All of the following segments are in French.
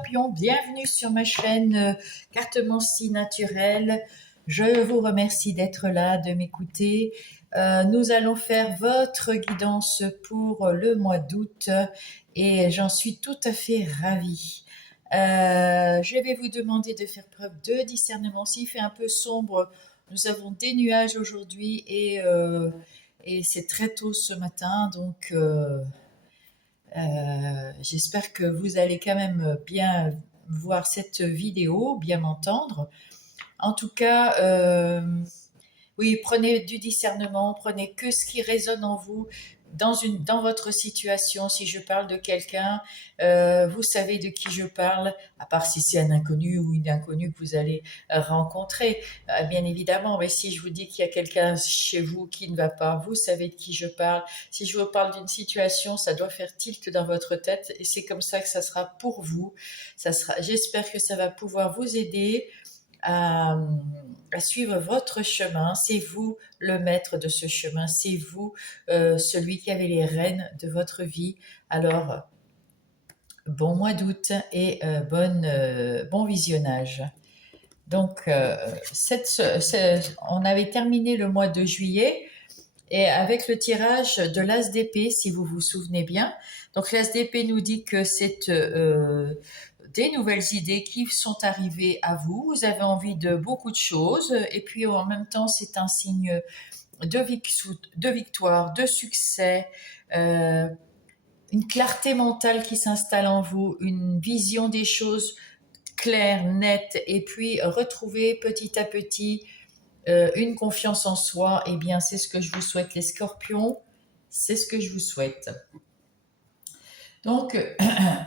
Scorpions, bienvenue sur ma chaîne Cartomancie naturelle. Je vous remercie d'être là, de m'écouter. Nous allons faire votre guidance pour le mois d'août et j'en suis tout à fait ravie. Je vais vous demander de faire preuve de discernement. S'il fait un peu sombre, nous avons des nuages aujourd'hui et c'est très tôt ce matin, donc j'espère que vous allez quand même bien voir cette vidéo, bien m'entendre. En tout cas, oui, prenez du discernement, prenez que ce qui résonne en vous, dans votre situation. Si je parle de quelqu'un, vous savez de qui je parle, à part si c'est un inconnu ou une inconnue que vous allez rencontrer, bien évidemment. Mais si je vous dis qu'il y a quelqu'un chez vous qui ne va pas, vous savez de qui je parle. Si je vous parle d'une situation, ça doit faire tilt dans votre tête et c'est comme ça que ça sera pour vous. J'espère que ça va pouvoir vous aider à, à suivre votre chemin. C'est vous le maître de ce chemin, c'est vous celui qui avait les rênes de votre vie. Alors, bon mois d'août et bon visionnage. Donc, on avait terminé le mois de juillet et avec le tirage de l'As d'épée, si vous vous souvenez bien. Donc, l'As d'épée nous dit que c'est des nouvelles idées qui sont arrivées à vous. Vous avez envie de beaucoup de choses et puis en même temps, c'est un signe de victoire, de succès, une clarté mentale qui s'installe en vous, une vision des choses claire, nette, et puis retrouver petit à petit une confiance en soi. Eh bien, c'est ce que je vous souhaite, les Scorpions. C'est ce que je vous souhaite. Donc,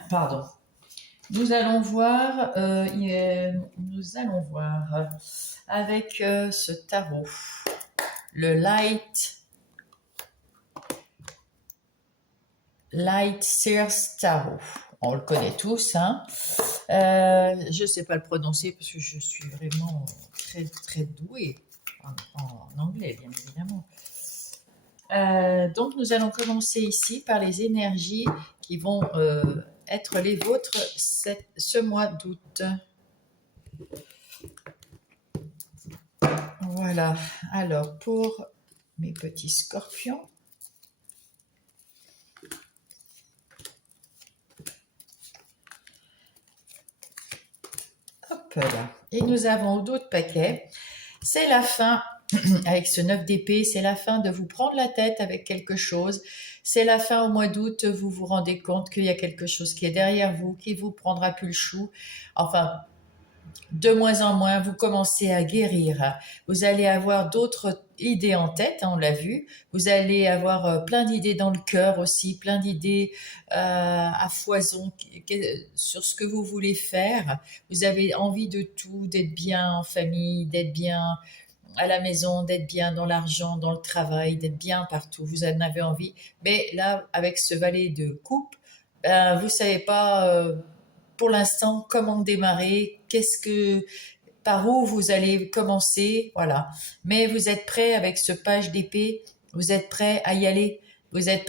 pardon. Nous allons voir avec ce tarot, le Light Seers Tarot. On le connaît tous, hein. Je ne sais pas le prononcer parce que je suis vraiment très très douée en anglais, bien évidemment. Donc nous allons commencer ici par les énergies qui vont être les vôtres ce mois d'août. Voilà, alors pour mes petits scorpions, hop là, et nous avons d'autres paquets. C'est la fin, avec ce 9 d'épée, c'est la fin de vous prendre la tête avec quelque chose. C'est la fin au mois d'août, vous vous rendez compte qu'il y a quelque chose qui est derrière vous, qui vous prendra plus le chou. Enfin, de moins en moins, vous commencez à guérir. Vous allez avoir d'autres idées en tête, hein, on l'a vu. Vous allez avoir plein d'idées dans le cœur aussi, plein d'idées à foison sur ce que vous voulez faire. Vous avez envie de tout, d'être bien en famille, d'être bien à la maison, d'être bien dans l'argent, dans le travail, d'être bien partout. Vous en avez envie. Mais là, avec ce valet de coupe, vous savez pas pour l'instant comment démarrer, par où vous allez commencer, voilà. Mais vous êtes prêt avec ce page d'épée, vous êtes prêt à y aller, vous êtes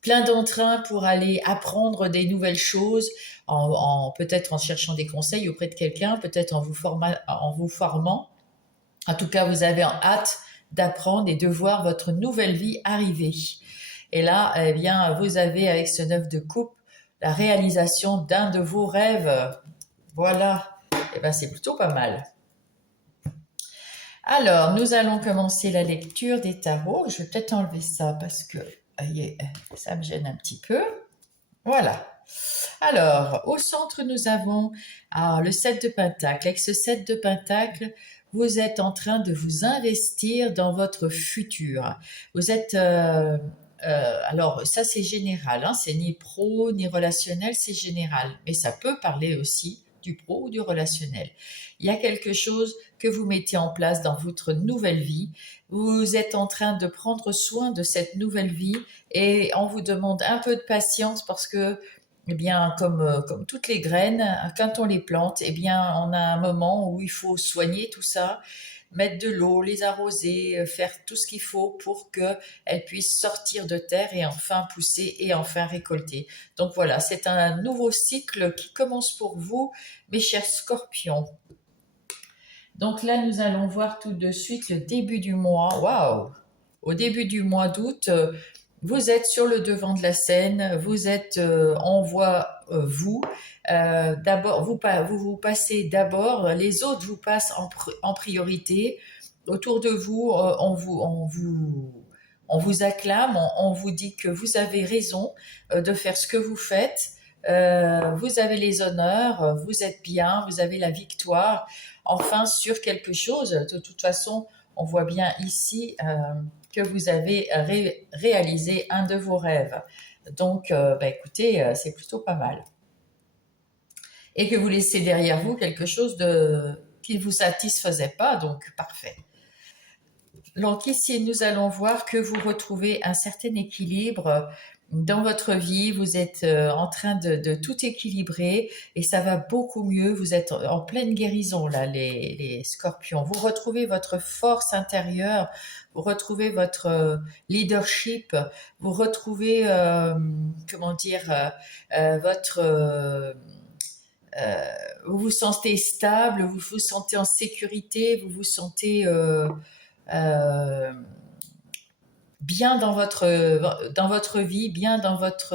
plein d'entrain pour aller apprendre des nouvelles choses, peut-être en cherchant des conseils auprès de quelqu'un, peut-être en vous formant. En tout cas, vous avez hâte d'apprendre et de voir votre nouvelle vie arriver. Et là, eh bien, vous avez avec ce 9 de coupe la réalisation d'un de vos rêves. Voilà, et bien c'est plutôt pas mal. Alors, nous allons commencer la lecture des tarots. Je vais peut-être enlever ça parce que ça me gêne un petit peu. Voilà. Alors, au centre, nous avons le 7 de Pentacle. Avec ce 7 de Pentacle, vous êtes en train de vous investir dans votre futur. Vous êtes... alors, ça c'est général, hein, c'est ni pro ni relationnel, c'est général. Mais ça peut parler aussi du pro ou du relationnel. Il y a quelque chose que vous mettez en place dans votre nouvelle vie. Vous êtes en train de prendre soin de cette nouvelle vie et on vous demande un peu de patience parce que, eh bien, comme toutes les graines, quand on les plante, eh bien, on a un moment où il faut soigner tout ça. mettre de l'eau, les arroser, faire tout ce qu'il faut pour qu'elles puissent sortir de terre et enfin pousser et enfin récolter. Donc voilà, c'est un nouveau cycle qui commence pour vous, mes chers scorpions. Donc là, nous allons voir tout de suite le début du mois. Waouh! Au début du mois d'août, vous êtes sur le devant de la scène, vous êtes, on voit vous. D'abord, vous passez d'abord, les autres vous passent en priorité. Autour de vous, on vous acclame, on vous dit que vous avez raison de faire ce que vous faites. Vous avez les honneurs, vous êtes bien, vous avez la victoire, enfin sur quelque chose. De toute façon, on voit bien ici que vous avez réalisé un de vos rêves. Donc, écoutez, c'est plutôt pas mal. Et que vous laissez derrière vous quelque chose qui ne vous satisfaisait pas, donc parfait. Donc ici, nous allons voir que vous retrouvez un certain équilibre dans votre vie. Vous êtes en train de tout équilibrer et ça va beaucoup mieux. Vous êtes en pleine guérison, là, les scorpions. Vous retrouvez votre force intérieure, vous retrouvez votre leadership, vous retrouvez, comment dire, votre... vous vous sentez stable, vous vous sentez en sécurité, vous vous sentez... euh, bien dans votre vie, bien dans votre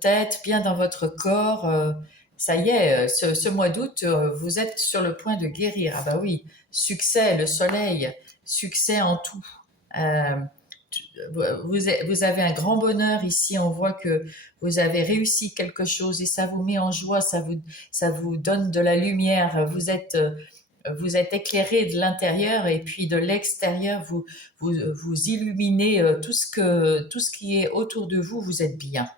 tête, bien dans votre corps. Ça y est, ce mois d'août, vous êtes sur le point de guérir. Ah bah oui, succès, le soleil, succès en tout. Euh, vous avez un grand bonheur ici, on voit que vous avez réussi quelque chose et ça vous met en joie, ça vous donne de la lumière. Vous êtes éclairé de l'intérieur et puis de l'extérieur, vous illuminez tout ce qui est autour de vous, vous êtes bien.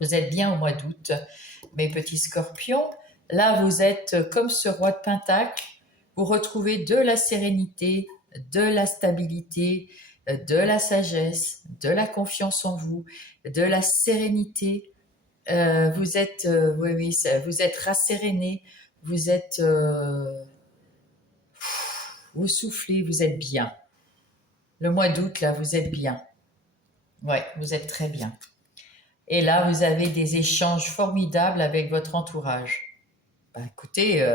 Vous êtes bien au mois d'août, mes petits scorpions. Là, vous êtes comme ce roi de Pentacle. Vous retrouvez de la sérénité, de la stabilité, de la sagesse, de la confiance en vous, de la sérénité. Vous êtes rasséréné, vous êtes, vous soufflez, vous êtes bien. Le mois d'août, là, vous êtes bien. Ouais, vous êtes très bien. Et là, vous avez des échanges formidables avec votre entourage. Bah, écoutez,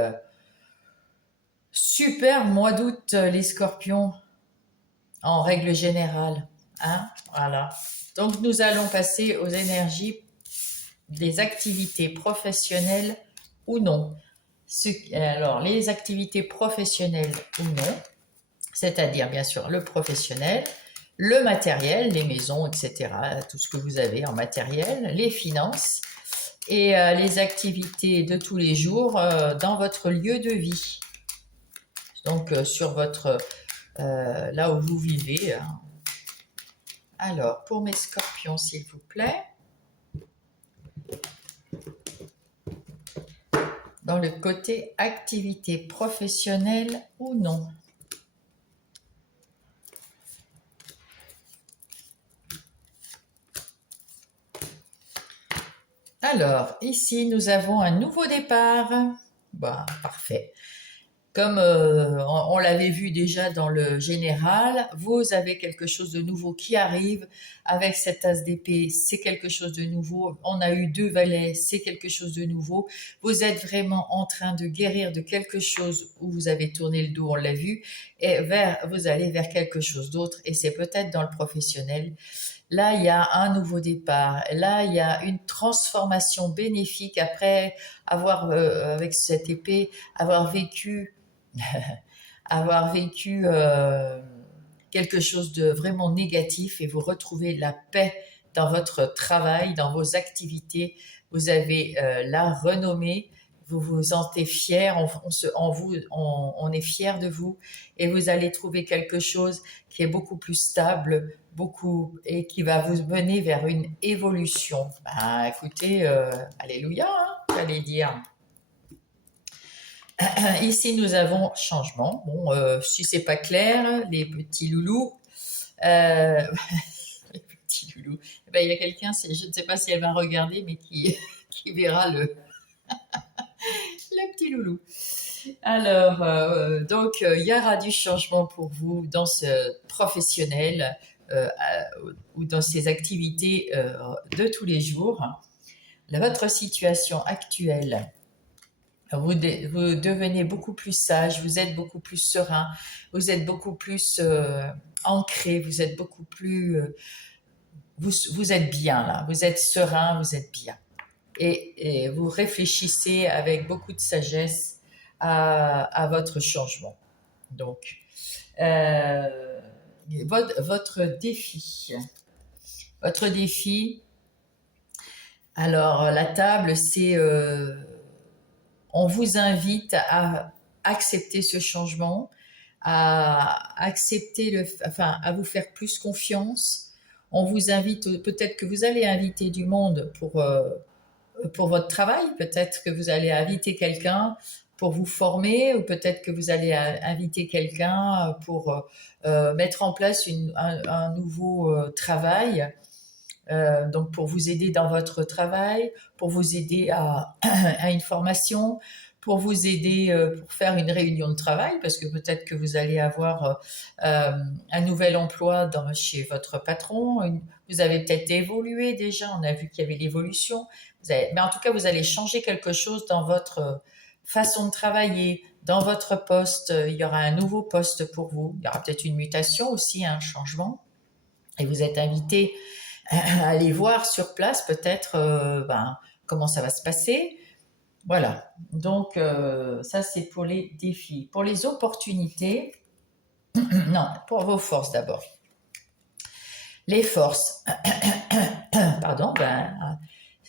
super mois d'août, les scorpions, en règle générale. Hein, voilà. Donc, nous allons passer aux énergies des activités professionnelles ou non. Alors, les activités professionnelles ou non, c'est-à-dire, bien sûr, le professionnel, le matériel, les maisons, etc., tout ce que vous avez en matériel, les finances et les activités de tous les jours dans votre lieu de vie. Donc, sur votre... là où vous vivez. Hein. Alors, pour mes scorpions, s'il vous plaît. Dans le côté activité professionnelle ou non. Alors, ici, nous avons un nouveau départ. Bah, parfait. Comme on l'avait vu déjà dans le général, vous avez quelque chose de nouveau qui arrive. Avec cette as d'épée, c'est quelque chose de nouveau. On a eu 2 valets, c'est quelque chose de nouveau. Vous êtes vraiment en train de guérir de quelque chose où vous avez tourné le dos, on l'a vu, et vous allez vers quelque chose d'autre. Et c'est peut-être dans le professionnel. Là, il y a un nouveau départ. Là, il y a une transformation bénéfique après avoir, avec cette épée, avoir vécu, avoir vécu quelque chose de vraiment négatif et vous retrouvez la paix dans votre travail, dans vos activités. Vous avez la renommée. Vous vous sentez fier, on est fier de vous et vous allez trouver quelque chose qui est beaucoup plus stable, et qui va vous mener vers une évolution. Ben, écoutez, alléluia, hein, j'allais dire. Ici, nous avons changement. Bon, si c'est pas clair, les petits loulous, euh, les petits loulous. Eh ben, il y a quelqu'un, je ne sais pas si elle va regarder, mais qui verra le petit loulou. Alors, donc, il y aura du changement pour vous dans ce professionnel ou dans ces activités de tous les jours. Votre situation actuelle, vous devenez beaucoup plus sage, vous êtes beaucoup plus serein, vous êtes beaucoup plus ancré, vous êtes beaucoup plus... vous êtes bien là, vous êtes serein, vous êtes bien. Et vous réfléchissez avec beaucoup de sagesse à votre changement. Donc, euh, votre défi. Votre défi, alors la table, c'est... on vous invite à accepter ce changement, à accepter enfin, à vous faire plus confiance. On vous invite, peut-être que vous allez inviter du monde pour votre travail, peut-être que vous allez inviter quelqu'un pour vous former, ou peut-être que vous allez inviter quelqu'un pour mettre en place un nouveau travail, donc pour vous aider dans votre travail, pour vous aider à une formation, pour vous aider pour faire une réunion de travail, parce que peut-être que vous allez avoir un nouvel emploi chez votre patron. Vous avez peut-être évolué déjà, on a vu qu'il y avait l'évolution. Mais en tout cas, vous allez changer quelque chose dans votre façon de travailler, dans votre poste. Il y aura un nouveau poste pour vous. Il y aura peut-être une mutation aussi, un changement. Et vous êtes invité aller voir sur place peut-être comment ça va se passer. Voilà, donc ça c'est pour les défis. Pour les opportunités, non, pour vos forces d'abord. Les forces, pardon,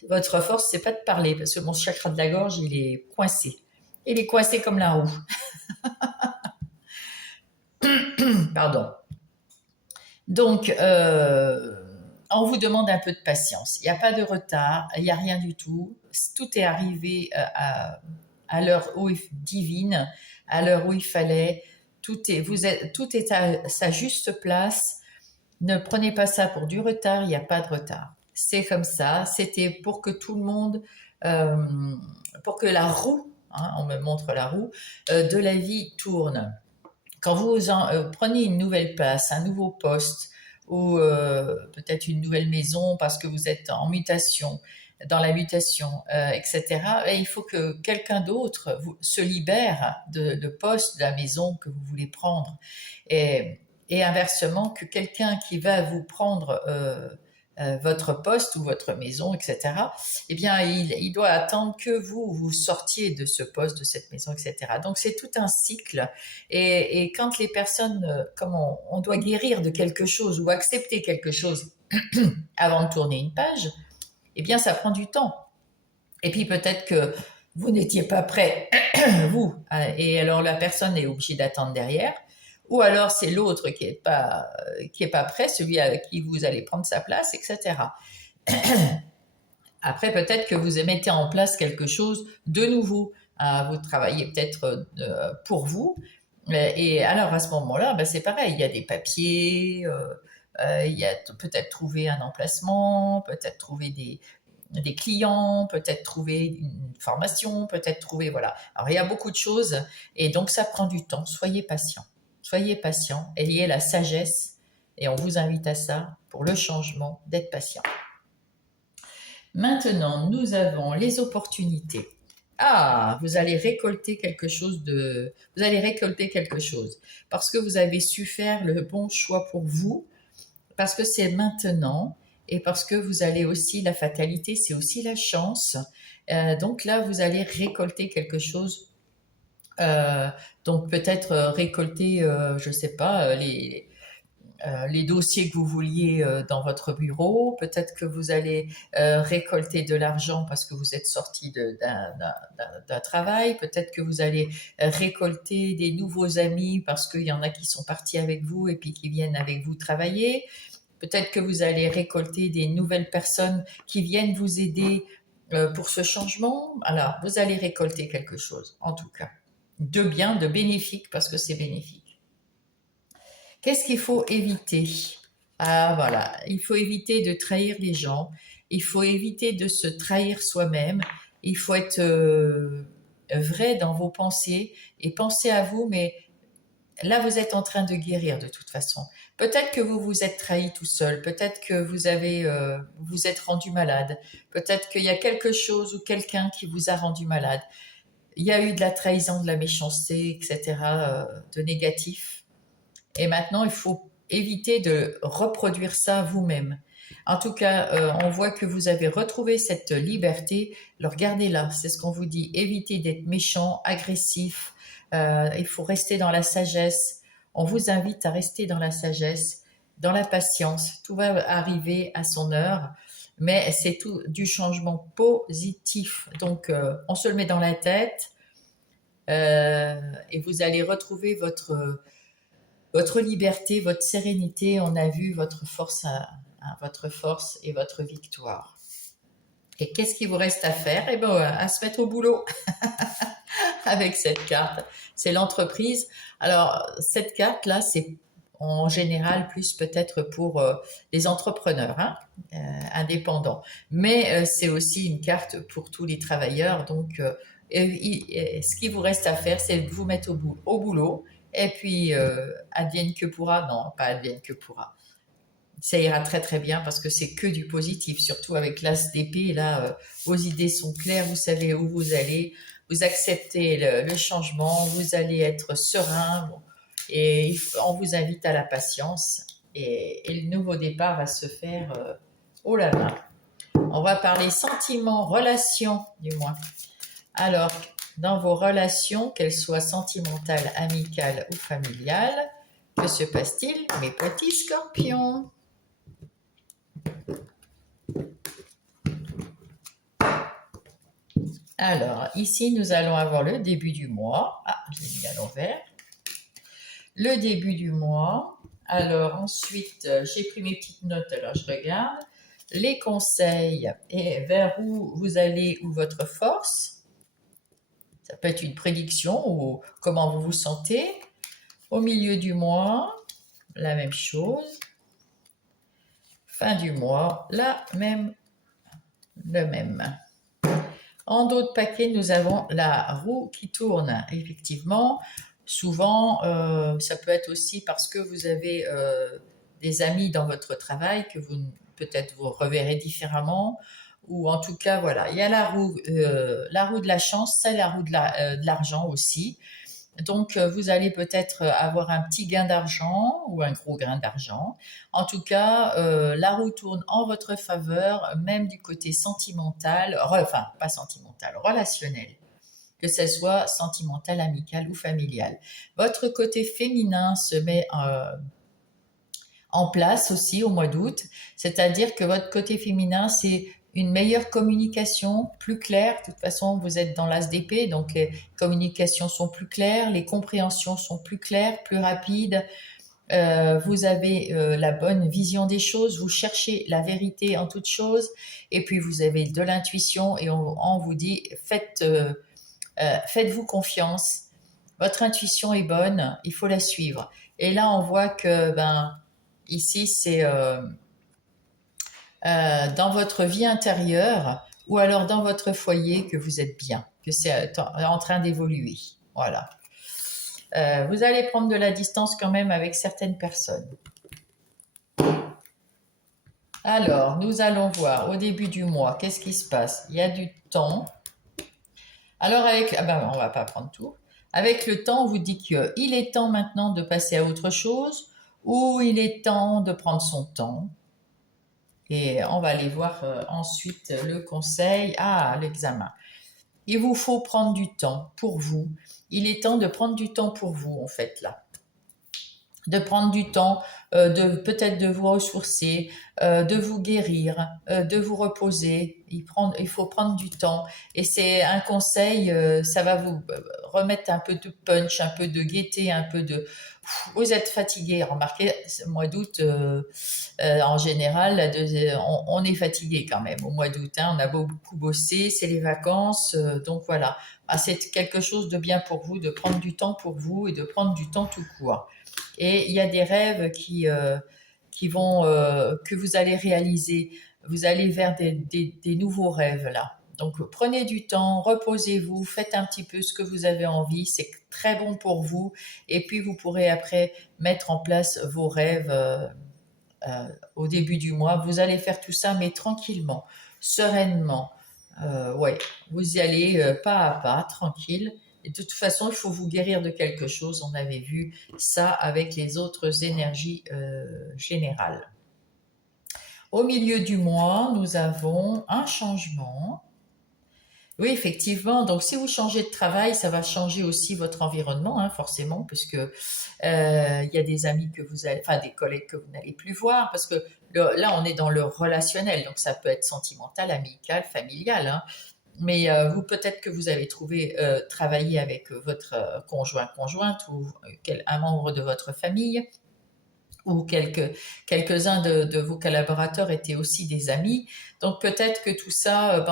votre force c'est pas de parler parce que mon chakra de la gorge il est coincé. Il est coincé comme la roue. Pardon. Donc, on vous demande un peu de patience. Il n'y a pas de retard, il n'y a rien du tout. Tout est arrivé à l'heure divine, à l'heure où il fallait. Tout est à sa juste place. Ne prenez pas ça pour du retard, il n'y a pas de retard. C'est comme ça, c'était pour que tout le monde, euh, pour que la roue, hein, on me montre la roue, de la vie tourne. Quand vous prenez une nouvelle place, un nouveau poste, ou peut-être une nouvelle maison parce que vous êtes en mutation, dans la mutation, etc., et il faut que quelqu'un d'autre se libère de poste, de la maison que vous voulez prendre. Et inversement, que quelqu'un qui va vous prendre votre poste ou votre maison, etc., eh bien, il doit attendre que vous sortiez de ce poste, de cette maison, etc. Donc, c'est tout un cycle. Et quand les personnes, comme on doit guérir de quelque chose ou accepter quelque chose avant de tourner une page, eh bien, ça prend du temps. Et puis, peut-être que vous n'étiez pas prêt, vous, et alors la personne est obligée d'attendre derrière. Ou alors c'est l'autre qui est pas prêt, celui à qui vous allez prendre sa place, etc. Après, peut-être que vous mettez en place quelque chose de nouveau. Vous travaillez peut-être pour vous. Et alors, à ce moment-là, ben, c'est pareil. Il y a des papiers, il y a peut-être trouver un emplacement, peut-être trouver des clients, peut-être trouver une formation, peut-être trouver, voilà. Alors, il y a beaucoup de choses. Et donc, ça prend du temps. Soyez patient. Soyez patient. Ayez la sagesse. Et on vous invite à ça, pour le changement, d'être patient. Maintenant, nous avons les opportunités. Ah, vous allez récolter quelque chose Vous allez récolter quelque chose parce que vous avez su faire le bon choix pour vous, parce que c'est maintenant et parce que vous allez aussi, la fatalité, c'est aussi la chance. Donc là, vous allez récolter quelque chose. Donc peut-être récolter, je ne sais pas, les dossiers que vous vouliez dans votre bureau. Peut-être que vous allez récolter de l'argent parce que vous êtes sorti d'un travail. Peut-être que vous allez récolter des nouveaux amis parce qu'il y en a qui sont partis avec vous et puis qui viennent avec vous travailler. Peut-être que vous allez récolter des nouvelles personnes qui viennent vous aider pour ce changement. Alors, vous allez récolter quelque chose, en tout cas. De bien, de bénéfique, parce que c'est bénéfique. Qu'est-ce qu'il faut éviter? Ah voilà, il faut éviter de trahir les gens, il faut éviter de se trahir soi-même, il faut être vrai dans vos pensées et pensez à vous, mais là, vous êtes en train de guérir de toute façon. Peut-être que vous vous êtes trahi tout seul, peut-être que vous êtes rendu malade, peut-être qu'il y a quelque chose ou quelqu'un qui vous a rendu malade. Il y a eu de la trahison, de la méchanceté, etc., de négatif. Et maintenant, il faut éviter de reproduire ça vous-même. En tout cas, on voit que vous avez retrouvé cette liberté. Alors, gardez-la, c'est ce qu'on vous dit. Évitez d'être méchant, agressif. Il faut rester dans la sagesse. On vous invite à rester dans la sagesse, dans la patience. Tout va arriver à son heure, mais c'est tout du changement positif. Donc, on se le met dans la tête et vous allez retrouver votre liberté, votre sérénité. On a vu votre force, votre force et votre victoire. Et qu'est-ce qu'il vous reste à faire? Eh bien, à se mettre au boulot avec cette carte. C'est l'entreprise. Alors, cette carte-là, c'est en général plus peut-être pour les entrepreneurs hein, indépendants. Mais c'est aussi une carte pour tous les travailleurs. Donc, ce qui vous reste à faire, c'est de vous mettre au boulot. Et puis, advienne que pourra. Non, pas advienne que pourra. Ça ira très très bien parce que c'est que du positif, surtout avec l'as d'épée. Là, vos idées sont claires, vous savez où vous allez, vous acceptez le changement, vous allez être serein bon, et on vous invite à la patience et le nouveau départ va se faire haut la main. On va parler sentiments, relations du moins. Alors, dans vos relations, qu'elles soient sentimentales, amicales ou familiales, que se passe-t-il, mes petits scorpions? Alors, ici, nous allons avoir le début du mois. Ah, j'ai mis à l'envers. Le début du mois. Alors, ensuite, j'ai pris mes petites notes, alors je regarde. Les conseils et vers où vous allez ou votre force. Ça peut être une prédiction ou comment vous vous sentez. Au milieu du mois, la même chose. Fin du mois, le même. En d'autres paquets, nous avons la roue qui tourne. Effectivement, souvent, ça peut être aussi parce que vous avez des amis dans votre travail que peut-être vous reverrez différemment. Ou en tout cas, voilà, il y a la roue de la chance, c'est la roue de l'argent aussi. Donc, vous allez peut-être avoir un petit gain d'argent ou un gros gain d'argent. En tout cas, la roue tourne en votre faveur, même du côté sentimental, enfin, pas sentimental, relationnel, que ce soit sentimental, amical ou familial. Votre côté féminin se met en place aussi au mois d'août, c'est-à-dire que votre côté féminin, c'est une meilleure communication, plus claire. De toute façon, vous êtes dans l'as d'épée, donc les communications sont plus claires, les compréhensions sont plus claires, plus rapides. Vous avez la bonne vision des choses, vous cherchez la vérité en toute chose, et puis vous avez de l'intuition et on vous dit faites-vous confiance. Votre intuition est bonne, il faut la suivre. Et là, on voit que ici, c'est dans votre vie intérieure ou alors dans votre foyer que vous êtes bien, que c'est en train d'évoluer. Voilà. Vous allez prendre de la distance quand même avec certaines personnes. Alors, nous allons voir au début du mois, qu'est-ce qui se passe? Il y a du temps. Alors, on va pas prendre tout. Avec le temps, on vous dit qu'il est temps maintenant de passer à autre chose ou il est temps de prendre son temps. Et on va aller voir ensuite le conseil. Ah, l'examen. Il vous faut prendre du temps pour vous. Il est temps de prendre du temps pour vous, en fait, là. De prendre du temps, peut-être de vous ressourcer, de vous guérir, de vous reposer. Il faut prendre du temps. Et c'est un conseil, ça va vous remettre un peu de punch, un peu de gaieté, un peu de... Vous êtes fatigué, remarquez, mois d'août, en général, on est fatigué quand même au mois d'août. Hein, on a beaucoup bossé, c'est les vacances, donc voilà. Ah, c'est quelque chose de bien pour vous, de prendre du temps pour vous et de prendre du temps tout court. Et il y a des rêves qui vont, que vous allez réaliser. Vous allez vers des nouveaux rêves là. Donc prenez du temps, reposez-vous, faites un petit peu ce que vous avez envie, c'est très bon pour vous. Et puis vous pourrez après mettre en place vos rêves au début du mois. Vous allez faire tout ça, mais tranquillement, sereinement. Ouais, vous y allez pas à pas, tranquille. Et de toute façon, il faut vous guérir de quelque chose. On avait vu ça avec les autres énergies générales. Au milieu du mois, nous avons un changement. Oui, effectivement. Donc, si vous changez de travail, ça va changer aussi votre environnement, hein, forcément, puisque il y a des amis que vous avez, enfin des collègues que vous n'allez plus voir, parce que là, on est dans le relationnel, donc ça peut être sentimental, amical, familial, hein. Mais vous, peut-être que vous avez trouvé travailler avec votre conjoint, conjointe ou un membre de votre famille ou quelques-uns de vos collaborateurs étaient aussi des amis. Donc peut-être que tout ça,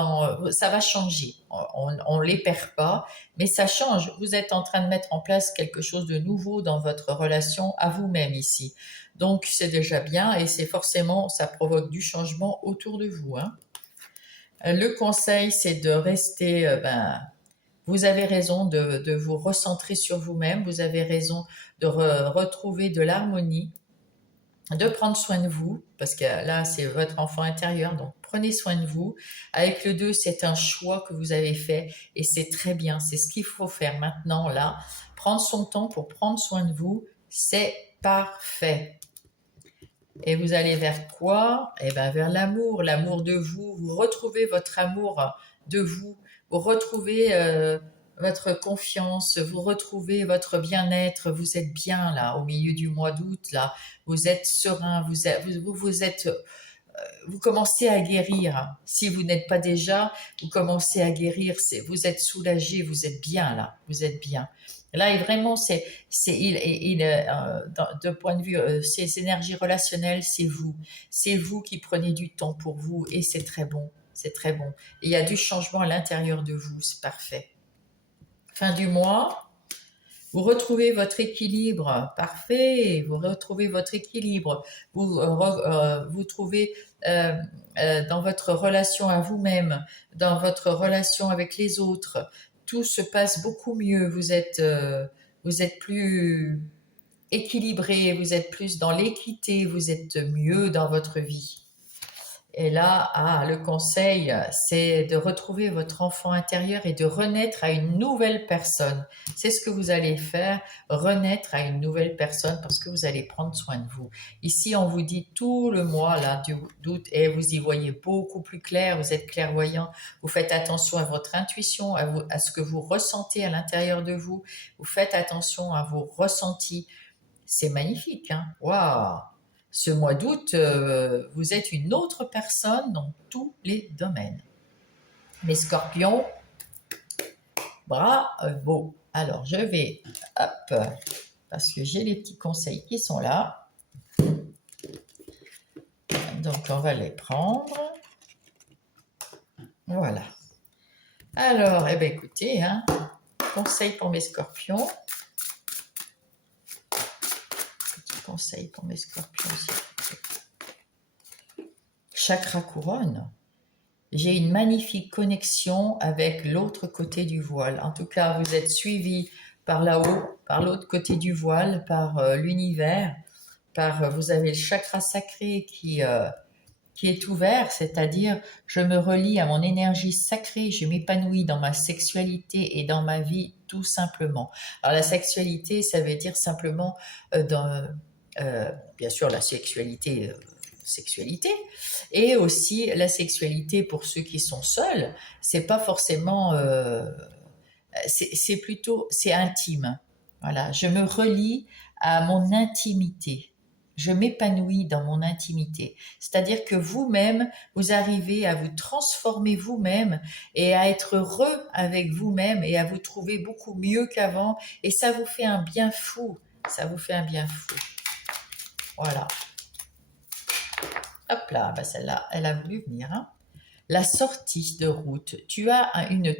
ça va changer. On les perd pas, mais ça change. Vous êtes en train de mettre en place quelque chose de nouveau dans votre relation à vous-même ici. Donc c'est déjà bien et c'est forcément, ça provoque du changement autour de vous, hein. Le conseil, c'est de rester, vous avez raison de vous recentrer sur vous-même, vous avez raison de retrouver de l'harmonie, de prendre soin de vous, parce que là, c'est votre enfant intérieur, donc prenez soin de vous. Avec le 2, c'est un choix que vous avez fait et c'est très bien, c'est ce qu'il faut faire maintenant, là. Prendre son temps pour prendre soin de vous, c'est parfait. Et vous allez vers quoi? Eh bien, vers l'amour, l'amour de vous. Vous retrouvez votre amour de vous. Vous retrouvez votre confiance. Vous retrouvez votre bien-être. Vous êtes bien là, au milieu du mois d'août. Là, vous êtes serein. Vous commencez à guérir. Si vous n'êtes pas déjà, vous commencez à guérir. Vous êtes soulagé. Vous êtes bien là. Vous êtes bien. Là, et vraiment, de point de vue, ces énergies relationnelles, c'est vous. C'est vous qui prenez du temps pour vous et c'est très bon. C'est très bon. Et il y a du changement à l'intérieur de vous, c'est parfait. Fin du mois, vous retrouvez votre équilibre, parfait. Vous retrouvez votre équilibre. Vous trouvez dans votre relation à vous-même, dans votre relation avec les autres, tout se passe beaucoup mieux. Vous êtes plus équilibré, vous êtes plus dans l'équité, vous êtes mieux dans votre vie. Et là, le conseil, c'est de retrouver votre enfant intérieur et de renaître à une nouvelle personne. C'est ce que vous allez faire, renaître à une nouvelle personne parce que vous allez prendre soin de vous. Ici, on vous dit tout le mois là d'août et vous y voyez beaucoup plus clair, vous êtes clairvoyant, vous faites attention à votre intuition, à ce que vous ressentez à l'intérieur de vous, vous faites attention à vos ressentis. C'est magnifique, hein? Waouh! Ce mois d'août, vous êtes une autre personne dans tous les domaines. Mes scorpions, bravo. Alors, je vais, hop, parce que j'ai les petits conseils qui sont là. Donc, on va les prendre. Voilà. Alors, eh bien, écoutez, hein, conseil pour mes scorpions. Petit conseil pour mes scorpions aussi. Chakra couronne. J'ai une magnifique connexion avec l'autre côté du voile. En tout cas, vous êtes suivi par là-haut, par l'autre côté du voile, par l'univers, vous avez le chakra sacré qui est ouvert, c'est-à-dire je me relie à mon énergie sacrée, je m'épanouis dans ma sexualité et dans ma vie tout simplement. Alors la sexualité, ça veut dire simplement bien sûr la sexualité et aussi la sexualité pour ceux qui sont seuls, c'est pas forcément c'est intime. Voilà, je me relie à mon intimité. Je m'épanouis dans mon intimité. C'est-à-dire que vous-même, vous arrivez à vous transformer vous-même et à être heureux avec vous-même et à vous trouver beaucoup mieux qu'avant. Et ça vous fait un bien fou. Ça vous fait un bien fou. Voilà. Hop là, celle-là, elle a voulu venir, hein. La sortie de route. Tu as de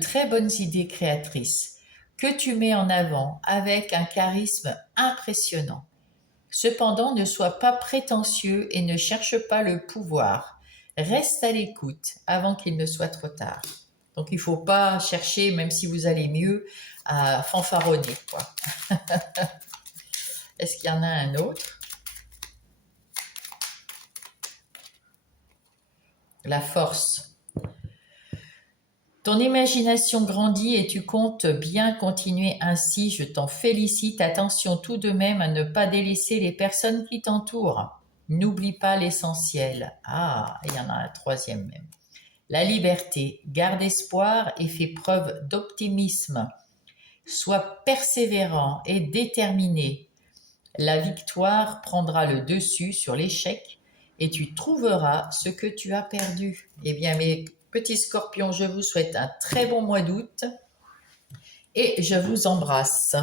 très bonnes idées créatrices que tu mets en avant avec un charisme impressionnant. Cependant, ne sois pas prétentieux et ne cherche pas le pouvoir. Reste à l'écoute avant qu'il ne soit trop tard. Donc il ne faut pas chercher, même si vous allez mieux, à fanfaronner, quoi. Est-ce qu'il y en a un autre? La force. Ton imagination grandit et tu comptes bien continuer ainsi. Je t'en félicite. Attention tout de même à ne pas délaisser les personnes qui t'entourent. N'oublie pas l'essentiel. Ah, il y en a un troisième même. La liberté. Garde espoir et fais preuve d'optimisme. Sois persévérant et déterminé. La victoire prendra le dessus sur l'échec et tu trouveras ce que tu as perdu. Eh bien, mes petits scorpions, je vous souhaite un très bon mois d'août et je vous embrasse.